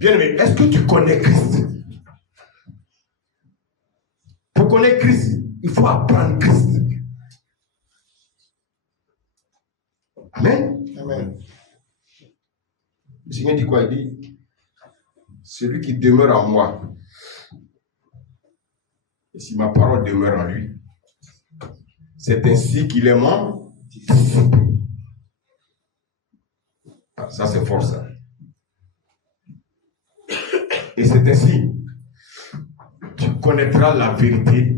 Bien-aimé, est-ce que tu connais Christ? Pour connaître Christ, il faut apprendre Christ. Amen. Amen. Le Seigneur dit quoi? Il dit, celui qui demeure en moi, et si ma parole demeure en lui, c'est ainsi qu'il est mon disciple. Ah, ça c'est fort ça. Et c'est ainsi, tu connaîtras la vérité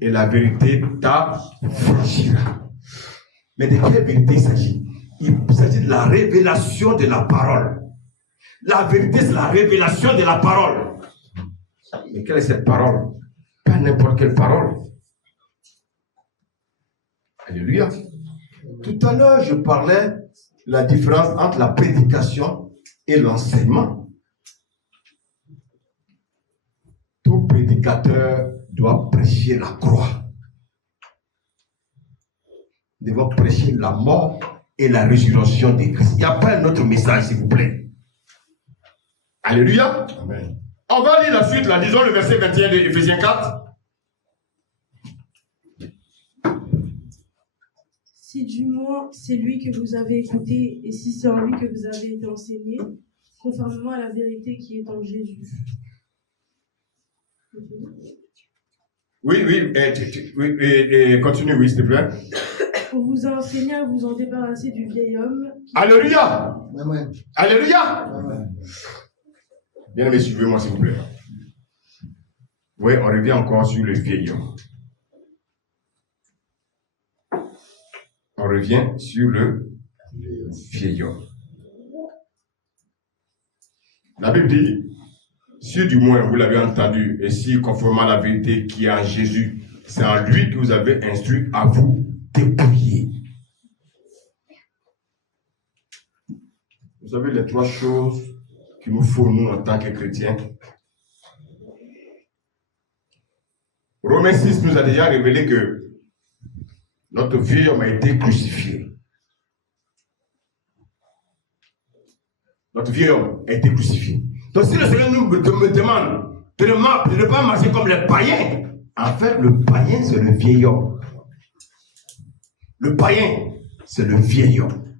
et la vérité t'affranchira. Mais de quelle vérité il s'agit? Il s'agit de la révélation de la parole. La vérité, c'est la révélation de la parole. Mais quelle est cette parole? Pas n'importe quelle parole. Alléluia. Tout à l'heure, je parlais de la différence entre la prédication et l'enseignement. Tout prédicateur doit prêcher la croix. Nous devons prêcher la mort et la résurrection de Christ. Il n'y a pas un autre message, s'il vous plaît. Alléluia. Amen. On va lire la suite, là, disons le verset 21 de Éphésiens 4. Si du moins c'est lui que vous avez écouté, et si c'est en lui que vous avez été enseigné, conformément à la vérité qui est en Jésus. Oui, continue, oui, s'il te plaît. On vous a enseigné à vous en débarrasser du vieil homme. Alléluia. Amen. Alléluia. Amen. Bien aimé, suivez-moi, s'il vous plaît. Oui, on revient encore sur le vieil homme. On revient sur le vieil homme. La Bible dit, si du moins vous l'avez entendu, et si conformément à la vérité qui est en Jésus, c'est en lui que vous avez instruit à vous dépouiller. Vous savez les trois choses qu'il nous faut, nous, en tant que chrétiens. Romains 6 nous a déjà révélé que notre vieil homme a été crucifié. Notre vieil homme a été crucifié. Donc si le Seigneur me demande de ne pas marcher comme les païens, en fait, le païen, c'est le vieil homme. Le païen, c'est le vieil homme.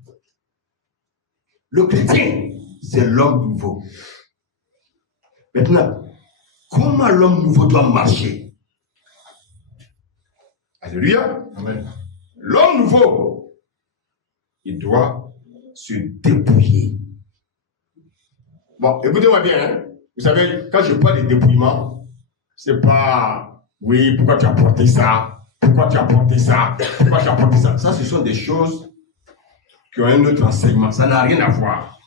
Le chrétien, c'est l'homme nouveau. Maintenant, comment l'homme nouveau doit marcher? Alléluia. Amen. L'homme nouveau, il doit se dépouiller. Bon, écoutez-moi bien, hein. Vous savez, quand je parle de dépouillement, c'est pas, oui, pourquoi tu as porté ça? Pourquoi tu as porté ça? Pourquoi tu as porté ça? Ça, ce sont des choses qui ont un autre enseignement. Ça n'a rien à voir.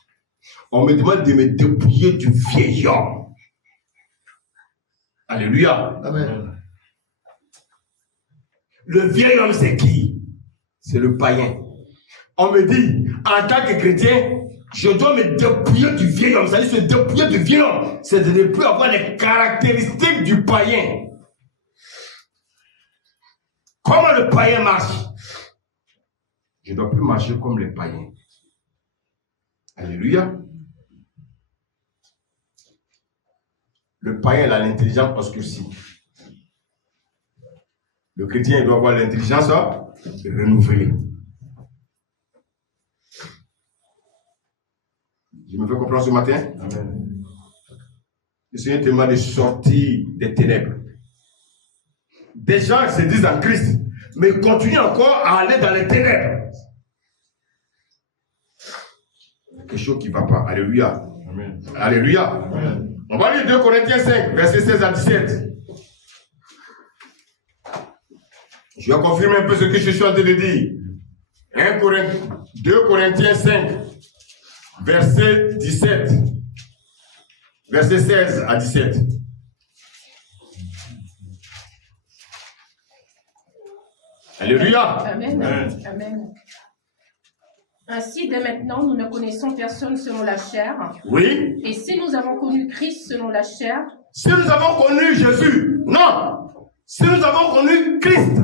On me demande de me dépouiller du vieil homme. Alléluia. Amen. Le vieil homme, c'est qui? C'est le païen. On me dit, en tant que chrétien, je dois me dépouiller du vieil homme. C'est-à-dire se dépouiller du vieil homme, c'est de ne plus avoir les caractéristiques du païen. Comment le païen marche? Je ne dois plus marcher comme les païens. Alléluia. Le païen a l'intelligence obscurcie. Le chrétien il doit avoir l'intelligence renouvelée. Je me fais comprendre ce matin? Amen. Le Seigneur te demande de sortir des ténèbres. Des gens se disent en Christ, mais continuent encore à aller dans les ténèbres. Quelque chose qui ne va pas. Alléluia. Amen. Alléluia. Amen. On va lire 2 Corinthiens 5, versets 16 à 17. Je vais confirmer un peu ce que je suis en train de dire. 2 Corinthiens 5, verset 17. Verset 16 à 17. Alléluia. Amen. Amen. Amen. Ainsi, dès maintenant, nous ne connaissons personne selon la chair. Oui. Et si nous avons connu Christ selon la chair, Si nous avons connu Jésus, non. Si nous avons connu Christ,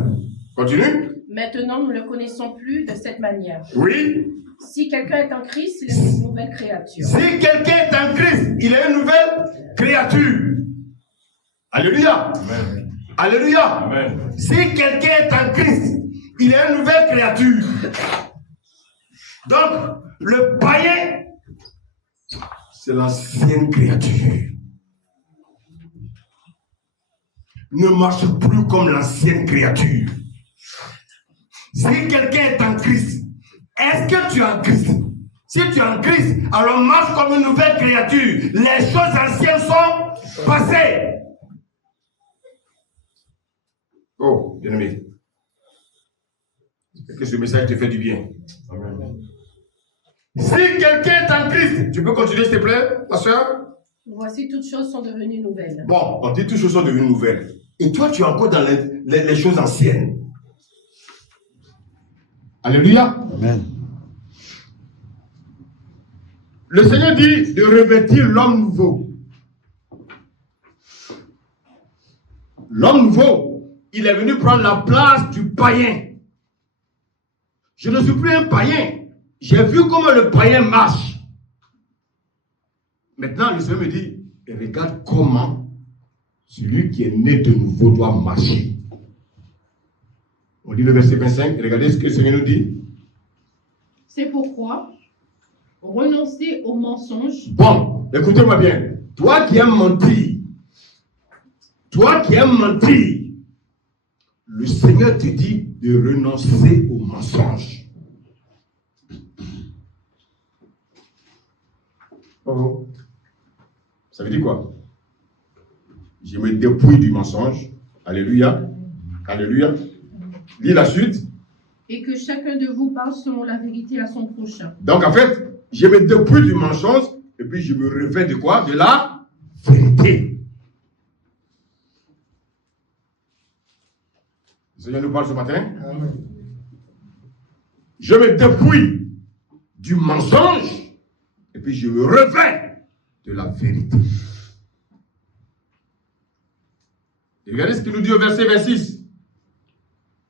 Continue. Maintenant, nous ne le connaissons plus de cette manière. Oui. Si quelqu'un est en Christ, il est une nouvelle créature. Si quelqu'un est en Christ, il est une nouvelle créature. Alléluia. Amen. Alléluia. Amen. Si quelqu'un est en Christ, il est une nouvelle créature. Donc, le païen, c'est l'ancienne créature. Ne marche plus comme l'ancienne créature. Si quelqu'un est en Christ, est-ce que tu es en Christ? Si tu es en Christ, alors marche comme une nouvelle créature. Les choses anciennes sont passées. Oh, bien-aimé. Est-ce que ce message te fait du bien? Amen. Si quelqu'un est en Christ, tu peux continuer s'il te plaît, ma soeur? Voici, toutes choses sont devenues nouvelles. Bon, on dit toutes choses sont devenues nouvelles. Et toi, tu es encore dans les choses anciennes. Alléluia. Amen. Le Seigneur dit de revêtir l'homme nouveau. L'homme nouveau, il est venu prendre la place du païen. Je ne suis plus un païen. J'ai vu comment le païen marche. Maintenant, le Seigneur me dit, regarde comment celui qui est né de nouveau doit marcher. On lit le verset 25, regardez ce que le Seigneur nous dit. C'est pourquoi, renoncez au mensonge. Bon, écoutez-moi bien. Toi qui aimes mentir, le Seigneur te dit de renoncer au mensonge. Oh. Ça veut dire quoi? Je me dépouille du mensonge. Alléluia. Alléluia. Lis la suite. Et que chacun de vous parle selon la vérité à son prochain. Donc en fait, je me dépouille du mensonge et puis je me revêt de quoi? De la vérité. Le Seigneur nous parle ce matin. Amen. Je me dépouille du mensonge et puis je me revêt de la vérité. Et regardez ce qu'il nous dit au verset 26.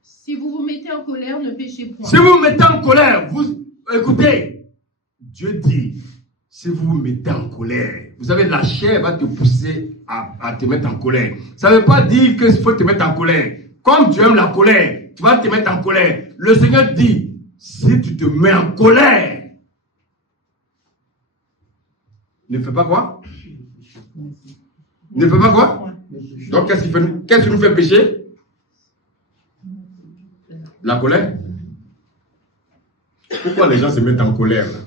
Si vous vous mettez en colère, ne péchez point. Si vous vous mettez en colère, vous écoutez, Dieu dit, si vous vous mettez en colère, vous savez, la chair va te pousser à te mettre en colère. Ça ne veut pas dire qu'il faut te mettre en colère. Comme tu aimes la colère, tu vas te mettre en colère. Le Seigneur dit, si tu te mets en colère, ne fais pas quoi? Ne fais pas quoi? Donc, qu'est-ce qui nous fait pécher? La colère. Pourquoi les gens se mettent en colère là?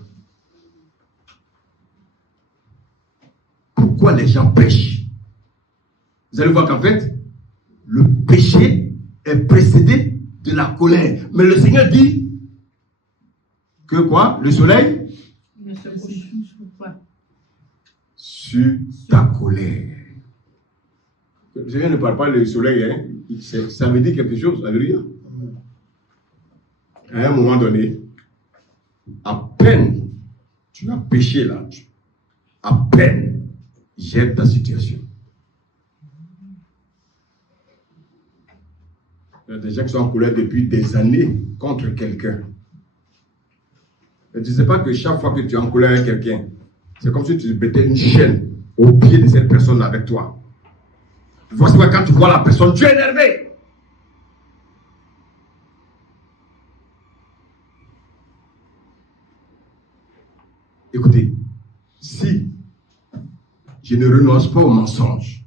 Pourquoi les gens pêchent? Vous allez voir qu'en fait, le péché est précédé de la colère. Mais le Seigneur dit que quoi? Le soleil Ne se couche pas. sur ta colère. Le Seigneur ne parle pas du soleil, hein? Ça veut dire quelque chose. Alléluia. À un moment donné, à peine tu as péché là, à peine gère ta situation. Il y a des gens qui sont en colère depuis des années contre quelqu'un. Et tu ne sais pas que chaque fois que tu es en colère avec quelqu'un, c'est comme si tu mettais une chaîne au pied de cette personne avec toi. Voici quand tu vois la personne, tu es énervé. Écoutez, si je ne renonce pas au mensonge,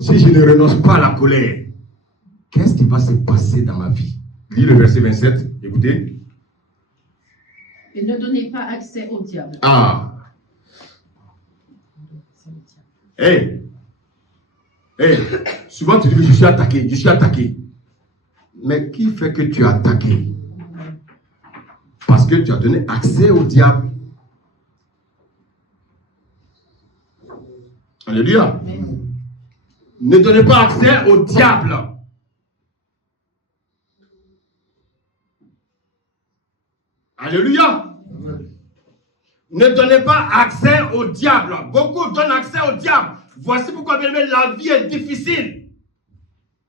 si je ne renonce pas à la colère, qu'est-ce qui va se passer dans ma vie? Lis le verset 27, écoutez. Et ne donnez pas accès au diable. Ah. Souvent tu dis que je suis attaqué. Mais qui fait que tu es attaqué? Parce que tu as donné accès au diable. Alléluia. Ne donnez pas accès au diable. Alléluia. Ne donnez pas accès au diable. Beaucoup donnent accès au diable. Voici pourquoi, bien aimé, la vie est difficile.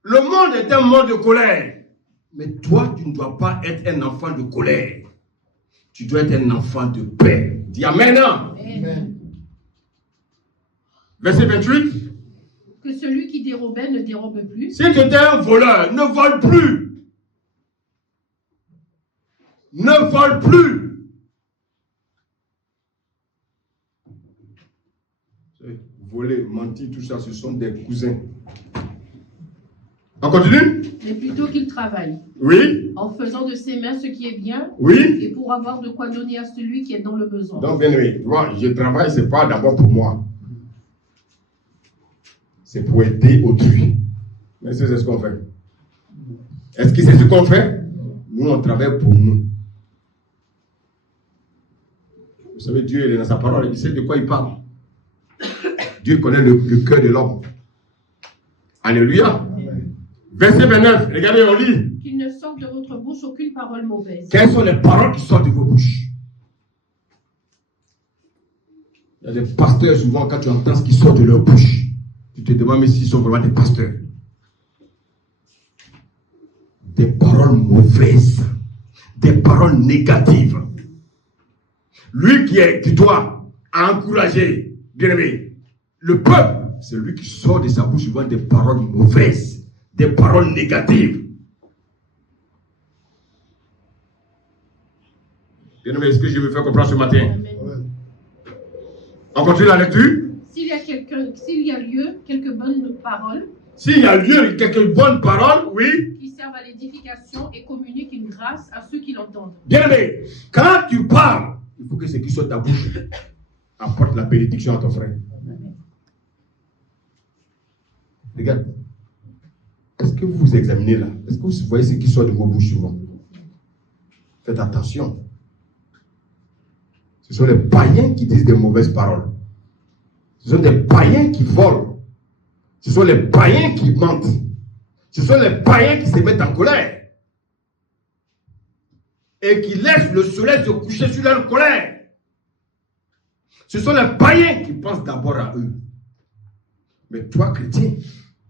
Le monde est un monde de colère. Mais toi, tu ne dois pas être un enfant de colère. Tu dois être un enfant de paix. Dis Amen. Amen. Verset 28. Que celui qui dérobait ne dérobe plus. Si tu es un voleur, ne vole plus. Ne vole plus. Voler, mentir, tout ça, ce sont des cousins. On continue? Mais plutôt qu'il travaille. Oui. En faisant de ses mains ce qui est bien. Oui. Et pour avoir de quoi donner à celui qui est dans le besoin. Donc, bien aimé, moi, je travaille, ce n'est pas d'abord pour moi. C'est pour aider autrui. Mais c'est ce qu'on fait. Est-ce que c'est ce qu'on fait? Nous, on travaille pour nous. Vous savez, Dieu, il est dans sa parole, il sait de quoi il parle. Dieu connaît le cœur de l'homme. Alléluia. Verset 29, regardez, on lit. Qu'il ne sorte de votre bouche aucune parole mauvaise. Quelles sont les paroles qui sortent de vos bouches? Il y a des pasteurs, souvent, quand tu entends ce qui sort de leur bouche, tu te demandes mais s'ils sont vraiment des pasteurs. Des paroles mauvaises, des paroles négatives. Lui qui doit encourager, bien aimé, le peuple, c'est lui qui sort de sa bouche souvent des paroles mauvaises, des paroles négatives. Bien aimé, est-ce que je vais faire comprendre ce matin? Amen. On continue la lecture. S'il y a lieu, quelques bonnes paroles. S'il y a lieu, quelques bonnes paroles, oui. Qui servent à l'édification et communiquent une grâce à ceux qui l'entendent. Bien aimé, quand tu parles, il faut que ce qui soit de ta bouche apporte la bénédiction à ton frère. Regarde. Est-ce que vous vous examinez là? Est-ce que vous voyez ce qui sort de vos bouches souvent? Faites attention. Ce sont les païens qui disent des mauvaises paroles. Ce sont des païens qui volent. Ce sont les païens qui mentent. Ce sont les païens qui se mettent en colère. Et qui laissent le soleil se coucher sur leur colère. Ce sont les païens qui pensent d'abord à eux. Mais toi, chrétien,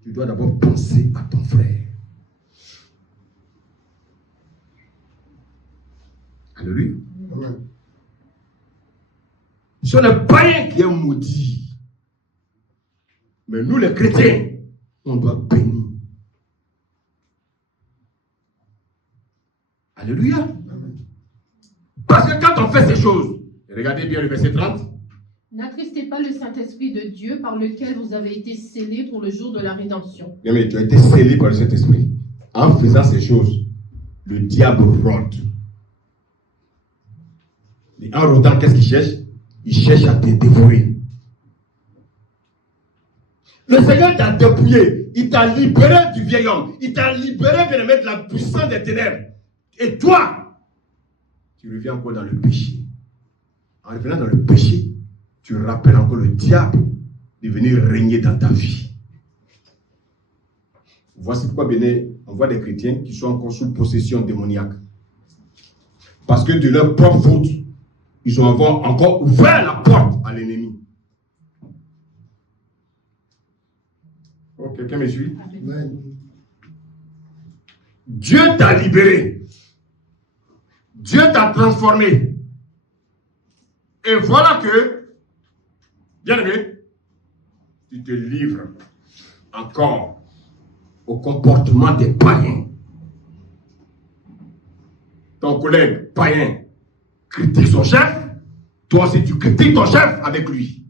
tu dois d'abord penser à ton frère. Alléluia. Amen. Ce sont les païens qui sont maudits. Mais nous, les chrétiens, on doit bénir. Alléluia. Amen. Parce que quand on fait ces choses, regardez bien le verset 30. N'attristez pas le Saint-Esprit de Dieu par lequel vous avez été scellés pour le jour de la rédemption. Bien, mais tu as été scellé par le Saint-Esprit. En faisant ces choses, le diable rôde. Et en rôdant, qu'est-ce qu'il cherche? Il cherche à te dévorer. Le Seigneur t'a dépouillé. Il t'a libéré du vieil homme. Il t'a libéré de la puissance des ténèbres. Et toi, tu reviens encore dans le péché. En revenant dans le péché, tu rappelles encore le diable de venir régner dans ta vie. Voici pourquoi, Béné, on voit des chrétiens qui sont encore sous possession démoniaque. Parce que de leur propre faute, ils ont encore ouvert la porte à l'ennemi. Oh, quelqu'un me suit? Amen. Dieu t'a libéré. Dieu t'a transformé. Et voilà que, bien aimé, tu te livres encore au comportement des païens. Ton collègue païen critique son chef, toi aussi tu critiques ton chef avec lui.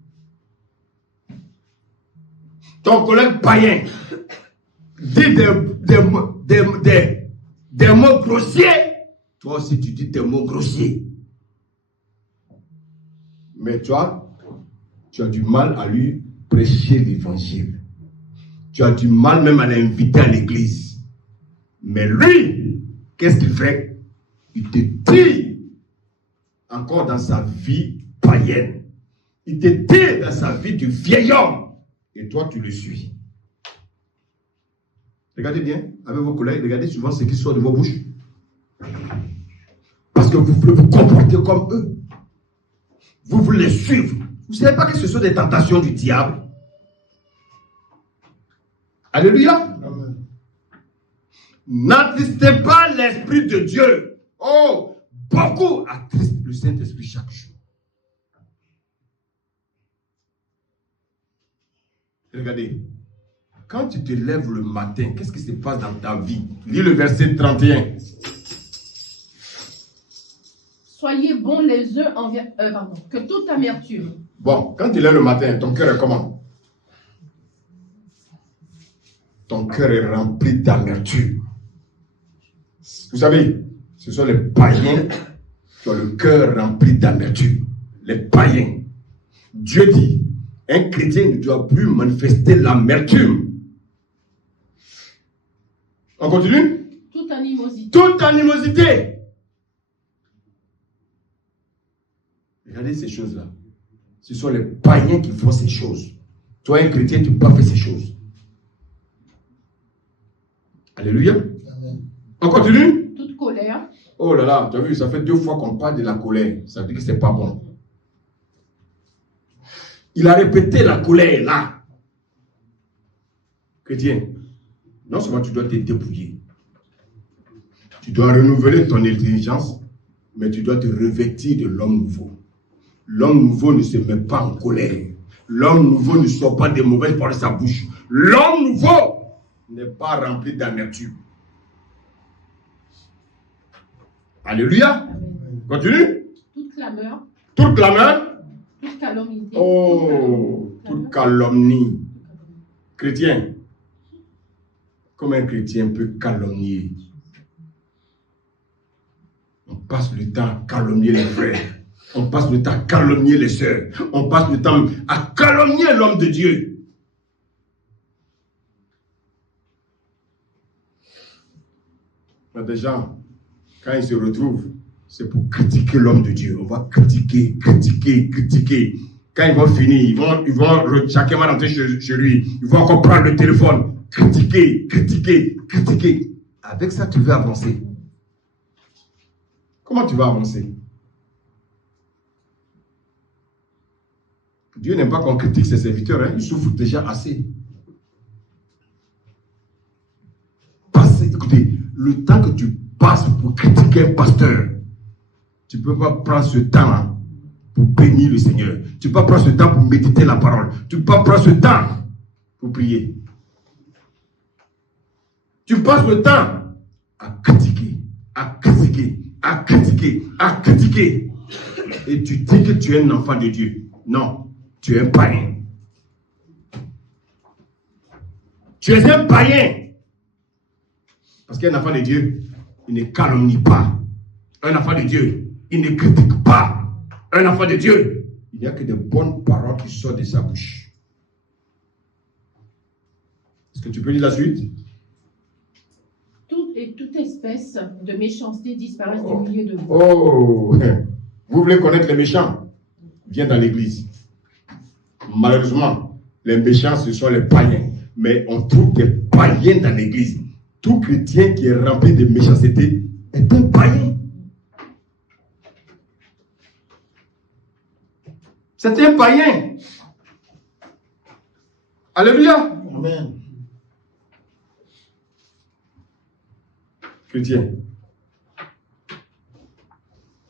Ton collègue païen dit des mots grossiers, toi aussi tu dis des mots grossiers. Mais toi, tu as du mal à lui prêcher l'évangile. Tu as du mal même à l'inviter à l'église. Mais lui, qu'est-ce qu'il fait? Il te tire encore dans sa vie païenne. Il te tire dans sa vie du vieil homme. Et toi, tu le suis. Regardez bien, avec vos collègues, regardez souvent ce qui sort de vos bouches. Parce que vous voulez vous comporter comme eux. Vous voulez suivre. Vous ne savez pas que ce sont des tentations du diable. Alléluia. Amen. N'attristez pas l'Esprit de Dieu. Oh, beaucoup attristent le Saint-Esprit chaque jour. Regardez, quand tu te lèves le matin, qu'est-ce qui se passe dans ta vie? Lis le verset 31. Soyez bons les uns envers... que toute amertume. Bon, quand tu lèves le matin, ton cœur est comment? Ton cœur est rempli d'amertume. Vous savez, ce sont les païens qui ont le cœur rempli d'amertume. Les païens. Dieu dit, un chrétien ne doit plus manifester l'amertume. On continue? Toute animosité. Toute animosité. Regardez ces choses-là. Ce sont les païens qui font ces choses. Toi, un chrétien, tu ne peux pas faire ces choses. Alléluia. Amen. On continue? Toute colère. Oh là là, tu as vu, ça fait 2 fois qu'on parle de la colère. Ça veut dire que ce n'est pas bon. Il a répété la colère là. Chrétien, non seulement tu dois te dépouiller, tu dois renouveler ton intelligence, mais tu dois te revêtir de l'homme nouveau. L'homme nouveau ne se met pas en colère. L'homme nouveau ne sort pas des mauvaises paroles de sa bouche. L'homme nouveau n'est pas rempli d'amertume. Alléluia. Amen. Continue. Toute clameur. Toute clameur. Toute calomnie. Oh, toute calomnie. Chrétien, comment un chrétien peut calomnier? On passe le temps à calomnier les frères. On passe le temps à calomnier les sœurs. On passe le temps à calomnier l'homme de Dieu. Il y a des gens, quand ils se retrouvent, c'est pour critiquer l'homme de Dieu. On va critiquer. Quand ils vont finir, chacun va rentrer chez lui. Ils vont encore prendre le téléphone. Critiquer. Avec ça, tu veux avancer. Comment tu vas avancer? Dieu n'aime pas qu'on critique ses serviteurs. Hein? Ils souffrent déjà assez. Écoutez, le temps que tu passes pour critiquer un pasteur, tu ne peux pas prendre ce temps pour bénir le Seigneur. Tu ne peux pas prendre ce temps pour méditer la parole. Tu ne peux pas prendre ce temps pour prier. Tu passes le temps à critiquer. Et tu dis que tu es un enfant de Dieu. Non, tu es un païen. Tu es un païen. Parce qu'un enfant de Dieu, il ne calomnie pas. Un enfant de Dieu, il ne critique pas. Un enfant de Dieu, il n'y a que de bonnes paroles qui sortent de sa bouche. Est-ce que tu peux lire la suite? Toute espèce de méchanceté disparaisse du milieu de vous. Oh, vous voulez connaître les méchants? Viens dans l'église. Malheureusement, les méchants, ce sont les païens. Mais on trouve des païens dans l'église. Tout chrétien qui est rempli de méchanceté est un païen. C'est un païen. Alléluia. Amen. Chrétien,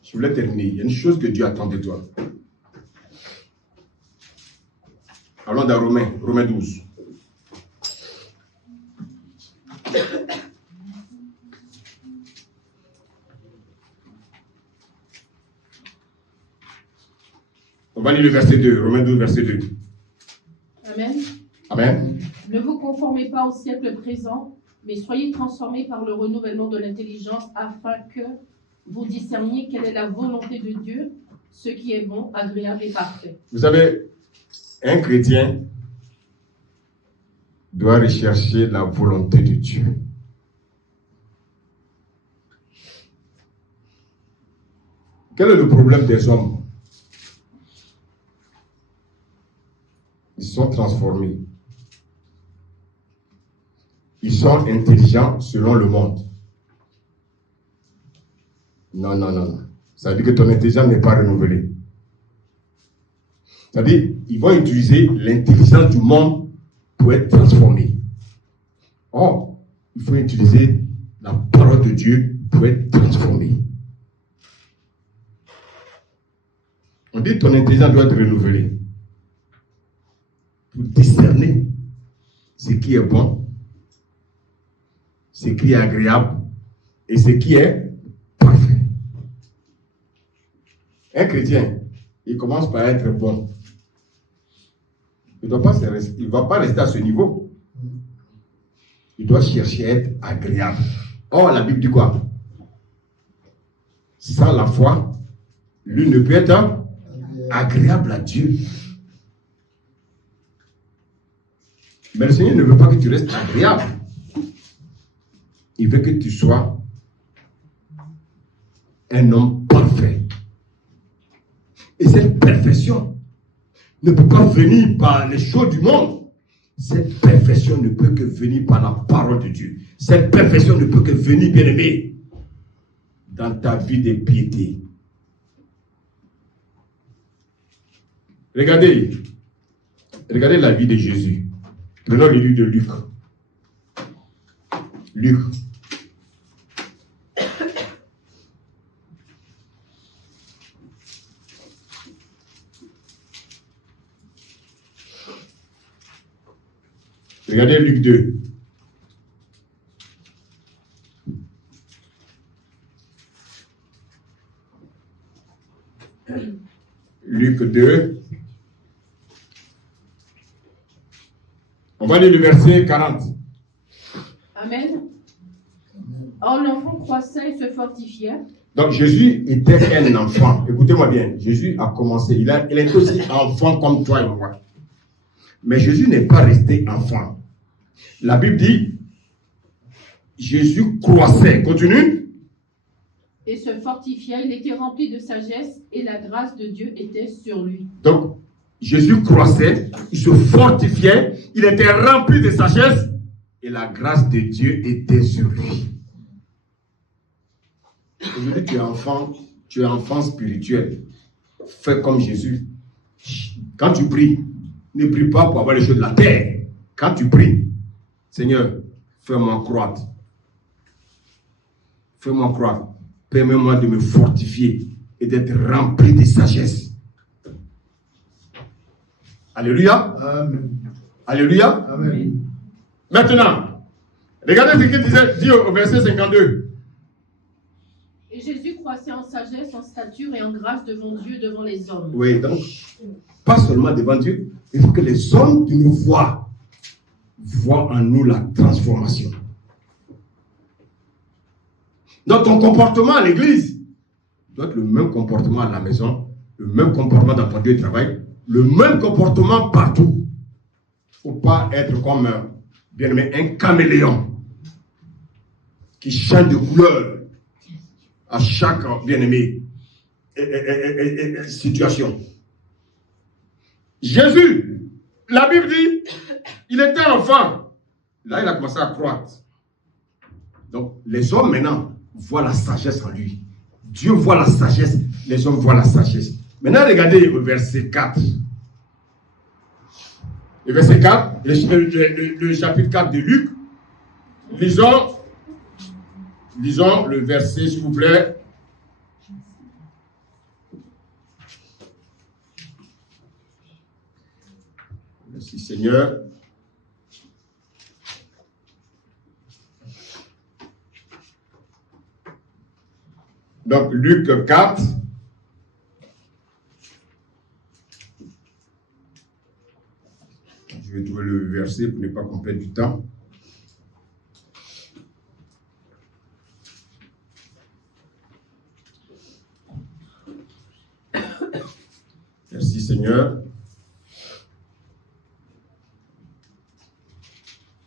je voulais terminer. Il y a une chose que Dieu attend de toi. Allons dans Romains 12. On va lire le verset 2, Romains 12, verset 2. Amen. Amen. Ne vous conformez pas au siècle présent, mais soyez transformés par le renouvellement de l'intelligence afin que vous discerniez quelle est la volonté de Dieu, ce qui est bon, agréable et parfait. Vous savez, un chrétien doit rechercher la volonté de Dieu. Quel est le problème des hommes? Ils sont transformés. Ils sont intelligents selon le monde. Non. Ça veut dire que ton intelligence n'est pas renouvelée. Ça veut dire qu'ils vont utiliser l'intelligence du monde pour être transformés. Or, il faut utiliser la parole de Dieu doit être transformée. On dit que ton intelligence doit être renouvelée pour discerner ce qui est bon, ce qui est agréable et ce qui est parfait. Un chrétien, il commence par être bon. Il ne va pas rester à ce niveau. Il doit chercher à être agréable. Or, la Bible dit quoi? Sans la foi, l'une ne peut être agréable à Dieu. Mais le Seigneur ne veut pas que tu restes agréable. Il veut que tu sois un homme parfait. Et cette perfection ne peut pas venir par les choses du monde. Cette perfection ne peut que venir par la parole de Dieu. Cette perfection ne peut que venir, bien-aimé, dans ta vie de piété. Regardez la vie de Jésus. Prenons le livre de Luc. Luc. Regardez Luc 2. Luc 2. On va lire le verset 40. Amen. Or, l'enfant croissait et se fortifiait. Donc, Jésus était un enfant. Écoutez-moi bien. Jésus a commencé. Il est aussi enfant comme toi et moi. Mais Jésus n'est pas resté enfant. La Bible dit, Jésus croissait. Continue. Et se fortifiait. Il était rempli de sagesse et la grâce de Dieu était sur lui. Donc, Jésus croissait, il se fortifiait, il était rempli de sagesse et la grâce de Dieu était sur lui. Aujourd'hui, tu es enfant spirituel. Fais comme Jésus. Quand tu pries, ne prie pas pour avoir les choses de la terre. Quand tu pries, Seigneur, fais-moi croître. Fais-moi croître. Permets-moi de me fortifier et d'être rempli de sagesse. Alléluia. Amen. Alléluia. Amen. Maintenant, regardez ce qu'il dit au verset 52. Et Jésus croissait en sagesse, en stature et en grâce devant Dieu, devant les hommes. Oui, donc, pas seulement devant Dieu, il faut que les hommes qui nous voient en nous la transformation. Donc, ton comportement à l'église doit être le même comportement à la maison, le même comportement dans ton lieu de travail, le même comportement partout. Il ne faut pas être comme bien-aimé, un caméléon qui change de couleur à chaque bien-aimé situation. Jésus, la Bible dit, il était enfant. Là, il a commencé à croître. Donc, les hommes maintenant voient la sagesse en lui. Dieu voit la sagesse, les hommes voient la sagesse. Maintenant, regardez le verset 4. Le verset 4, le chapitre 4 de Luc. Lisons le verset, s'il vous plaît. Merci Seigneur. Donc, Luc 4. Je vais trouver le verset pour ne pas qu'on perde du temps. Merci Seigneur.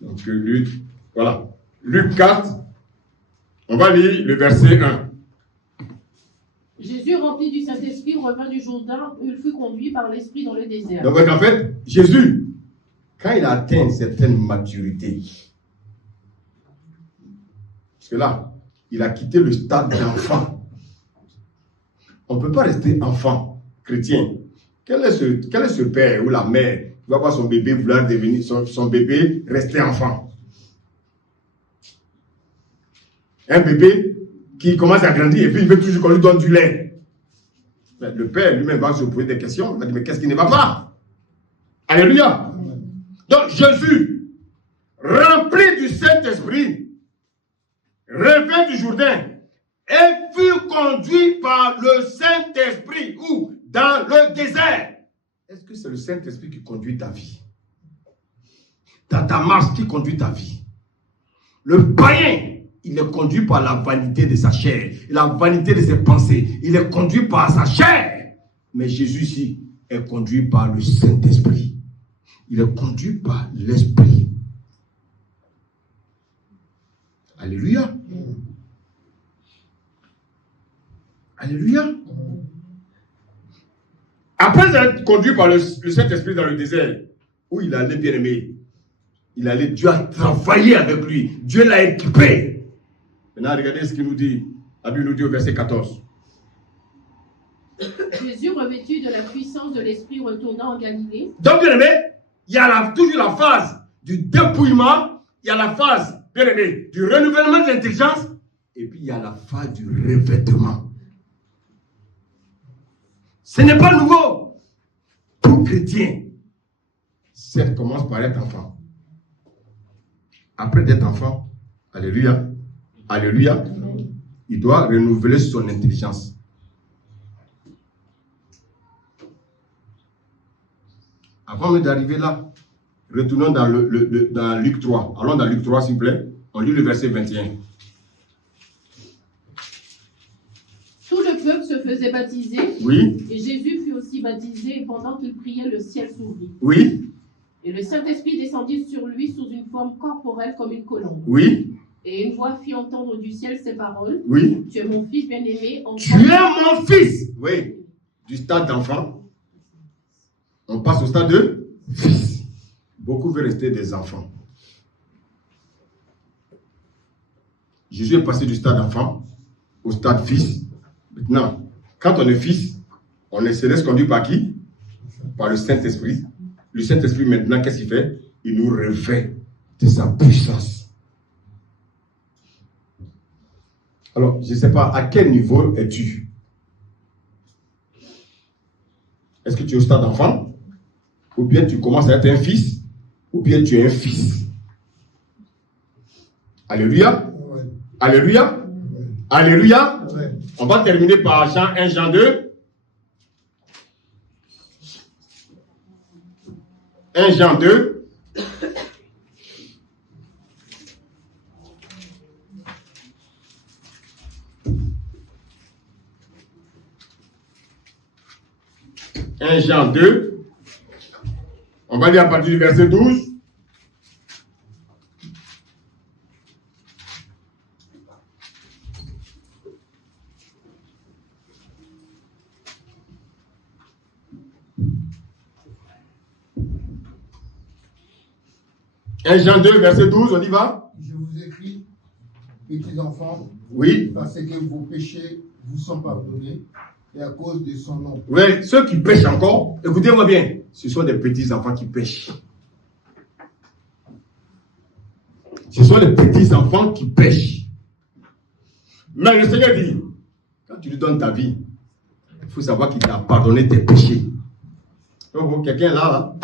Donc, Luc, voilà. Luc 4, on va lire le verset 1. Jésus, rempli du Saint-Esprit, revint du Jourdain où il fut conduit par l'Esprit dans le désert. Donc, en fait, Jésus, quand il a atteint une certaine maturité, parce que là, il a quitté le stade d'enfant. On ne peut pas rester enfant chrétien. Quel est ce père ou la mère qui va voir son bébé vouloir devenir son bébé rester enfant? Un bébé qui commence à grandir et puis il veut toujours qu'on lui donne du lait. Mais le père lui-même va se poser des questions. Il va dire, mais qu'est-ce qui ne va pas? Alléluia. Donc Jésus, rempli du Saint-Esprit, revint du Jourdain et fut conduit par le Saint-Esprit. Où? Dans le désert. Est-ce que c'est le Saint-Esprit qui conduit ta vie? Dans ta marche, qui conduit ta vie? Le païen, il est conduit par la vanité de sa chair, la vanité de ses pensées. Il est conduit par sa chair. Mais Jésus ici est conduit par le Saint-Esprit. Il est conduit par l'Esprit. Alléluia. Alléluia. Après être conduit par le Saint-Esprit dans le désert, où il allait bien aimé, Dieu a travaillé avec lui. Dieu l'a équipé. Maintenant, regardez ce qu'il nous dit. La Bible nous dit au verset 14. Jésus, revêtu de la puissance de l'Esprit, retourna en Galilée. Donc, bien aimé, il y a toujours la phase du dépouillement, il y a la phase, bien aimé, du renouvellement de l'intelligence, et puis il y a la phase du revêtement. Ce n'est pas nouveau. Tout chrétien, certes, commence par être enfant. Après d'être enfant, alléluia, alléluia, il doit renouveler son intelligence. Avant d'arriver là, retournons dans Luc 3. Allons dans Luc 3, s'il vous plaît. On lit le verset 21. Tout le peuple se faisait baptiser. Oui. Et Jésus fut aussi baptisé, et pendant qu'il priait, le ciel s'ouvrit. Oui. Et le Saint-Esprit descendit sur lui sous une forme corporelle comme une colombe. Oui. Et une voix fit entendre du ciel ces paroles. Oui. Tu es mon fils bien-aimé. Tu es mon fils. Oui. Du stade d'enfant, on passe au stade de fils. Beaucoup veulent rester des enfants. Jésus est passé du stade d'enfant au stade fils. Maintenant, quand on est fils, on se laisse conduire par qui? Par le Saint-Esprit. Le Saint-Esprit, maintenant, qu'est-ce qu'il fait? Il nous revêt de sa puissance. Alors, je ne sais pas, à quel niveau es-tu? Est-ce que tu es au stade d'enfant? Ou bien tu commences à être un fils? Ou bien tu es un fils? Alléluia. Ouais. Alléluia. Ouais. Alléluia. Ouais. On va terminer par Jean 1, Jean 2. 1 Jean 2. Jean 2. On va lire à partir du verset 12. Jean 2, verset 12, on y va. Je vous écris, petits enfants, oui, parce que vos péchés vous sont pardonnés et à cause de son nom. Oui, ceux qui pêchent encore, écoutez-moi bien, ce sont des petits enfants qui pêchent. Ce sont des petits enfants qui pêchent. Mais le Seigneur dit, quand tu lui donnes ta vie, il faut savoir qu'il t'a pardonné tes péchés. Donc, quelqu'un là.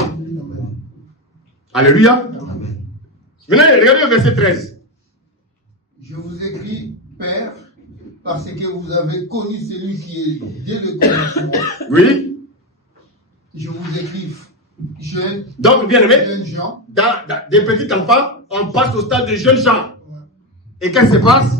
Alléluia. Amen. Maintenant, regardez le verset 13. Je vous écris, Père, parce que vous avez connu celui qui est dès le commencement. Oui. Je vous écris, jeunes. Donc, bien aimé, jeunes gens. Dans des petits enfants, on passe au stade de jeunes gens. Ouais. Et qu'est-ce qui se passe?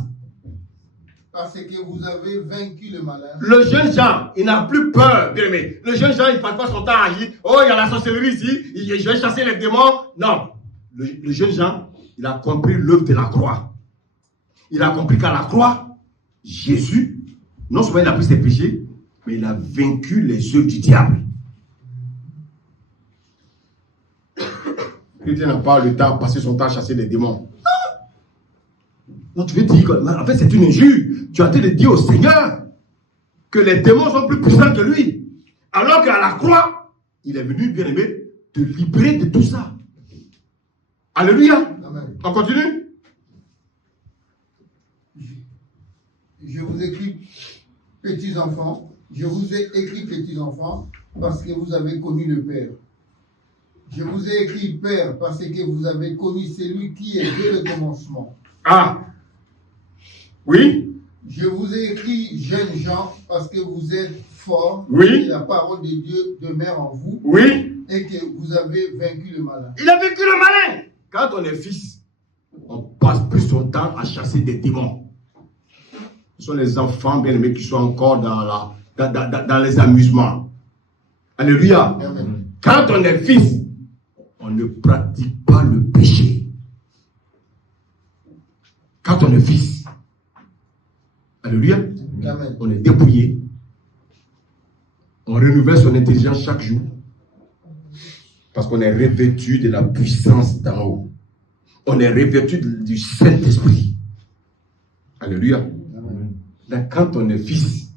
Parce que vous avez vaincu le malin. Le jeune Jean, il n'a plus peur, bien aimé. Le jeune Jean, il ne passe pas son temps à dire, oh, il y a la sorcellerie ici, je vais chasser les démons. Non. Le jeune Jean, il a compris l'œuvre de la croix. Il a compris qu'à la croix, Jésus, non seulement il a pris ses péchés, mais il a vaincu les œuvres du diable. Chrétien n'a pas le temps de passer son temps à chasser les démons. Donc tu veux dire, en fait c'est une injure. Tu as été de dire au Seigneur que les démons sont plus puissants que lui. Alors qu'à la croix, il est venu, bien aimé, te libérer de tout ça. Alléluia. Amen. On continue. je vous écris petits-enfants, je vous ai écrit petits-enfants parce que vous avez connu le Père. Je vous ai écrit Père parce que vous avez connu celui qui est dès le commencement. Ah. Oui. Je vous ai écrit jeunes gens parce que vous êtes forts. Oui. Et la parole de Dieu demeure en vous. Oui. Et que vous avez vaincu le malin. Il a vécu le malin. Quand on est fils, on passe plus son temps à chasser des démons. Ce sont les enfants bien aimés qui sont encore dans les amusements. Alléluia. Amen. Quand on est fils, on ne pratique pas le péché. Quand on est fils, alléluia, Amen. on est dépouillé. On renouvelle son intelligence chaque jour. Parce qu'on est revêtu de la puissance d'en haut. On est revêtu du Saint-Esprit. Alléluia. Amen. Donc, quand on est fils,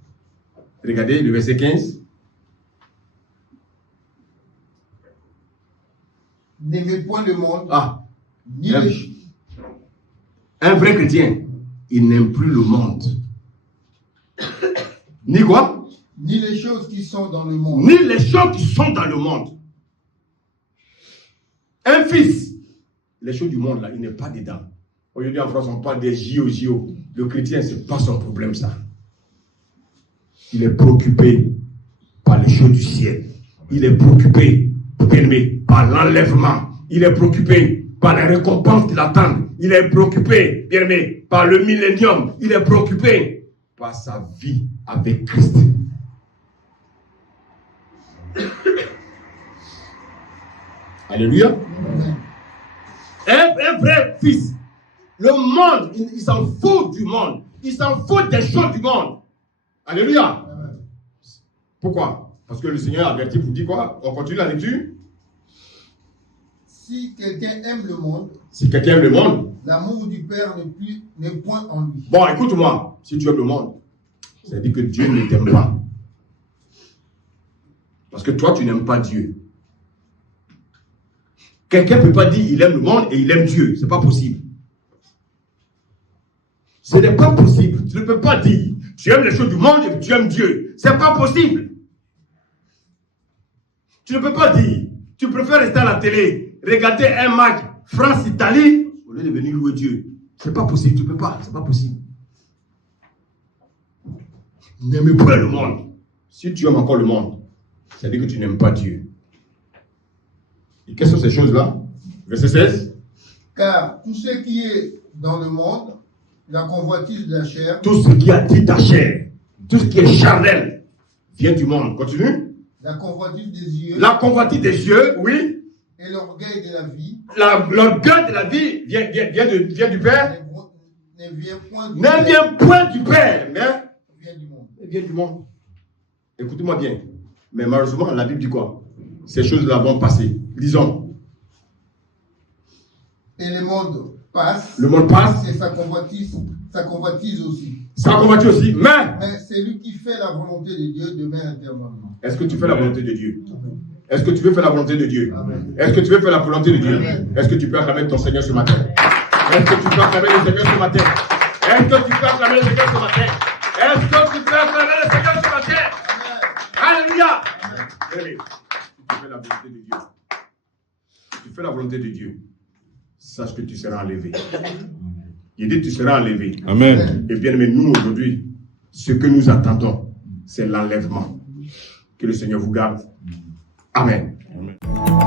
regardez le verset 15. N'aimez point le monde, Ah, ni les... un vrai chrétien, il n'aime plus le monde. Ni quoi? ni les choses qui sont dans le monde. Ni les choses qui sont dans le monde. Un fils, les choses du monde là, il n'est pas dedans. Aujourd'hui en France, on parle des JO. Le chrétien, ce n'est pas son problème ça. Il est préoccupé par les choses du ciel. Il est préoccupé, bien aimé, par l'enlèvement. Il est préoccupé par les récompenses qui l'attendent. Il est préoccupé, bien aimé, par le millénium. Il est préoccupé par sa vie avec Christ. Alléluia. Un vrai fils. Le monde, il s'en fout du monde. Il s'en fout des choses du monde. Alléluia. Pourquoi? Parce que le Seigneur a averti pour dire quoi? On continue la lecture. Si quelqu'un aime le monde, Si quelqu'un aime le monde, l'amour du Père n'est point en lui. bon, écoute-moi. Si tu aimes le monde, ça veut dire que Dieu ne t'aime pas. Parce que toi, tu n'aimes pas Dieu. Quelqu'un ne peut pas dire il aime le monde et il aime Dieu. Ce n'est pas possible. Ce n'est pas possible. Tu ne peux pas dire tu aimes les choses du monde et tu aimes Dieu. Ce n'est pas possible. Tu ne peux pas dire tu préfères rester à la télé, regarder un match France-Italie au lieu de venir louer Dieu. Ce n'est pas possible. Tu ne peux pas. Ce n'est pas possible. N'aimez pas le monde. Si tu aimes encore le monde, ça veut dire que tu n'aimes pas Dieu. Et quelles sont ces choses-là? Verset 16. Car tout ce qui est dans le monde, la convoitise de la chair, Tout ce qui a dit ta chair, tout ce qui est charnel, vient du monde. Continue. la convoitise des yeux La convoitise des yeux, oui. et l'orgueil de la vie L'orgueil de la vie vient du Père. ne vient point du Ne Père, vient point du Père, mais vient du monde. vient du monde. Écoutez-moi bien. Mais malheureusement, la Bible dit quoi? Ces choses-là vont passer. Lisons. Et le monde passe, Le monde passe. et sa convoitise aussi. Ça combattu aussi. Mais Mais celui qui fait la volonté de Dieu demeure éternellement. est-ce que tu fais la volonté de Dieu? Est-ce que tu veux faire la volonté de Dieu? Amen. Est-ce que tu veux faire la volonté de Dieu? Amen. Est-ce que tu peux acclamer ton Seigneur ce matin? Est-ce que tu peux acclamer le Seigneur ce matin? Est-ce que tu peux acclamer le Seigneur ce matin? Est-ce que tu peux acclamer le Seigneur ce matin? Alléluia! Bien-aimé, tu fais la volonté de Dieu. Tu fais la volonté de Dieu. Sache que tu seras enlevé. Il dit tu seras enlevé. Amen. Et bien aimé, nous aujourd'hui, ce que nous attendons, c'est l'enlèvement. Que le Seigneur vous garde. Amen. Amen.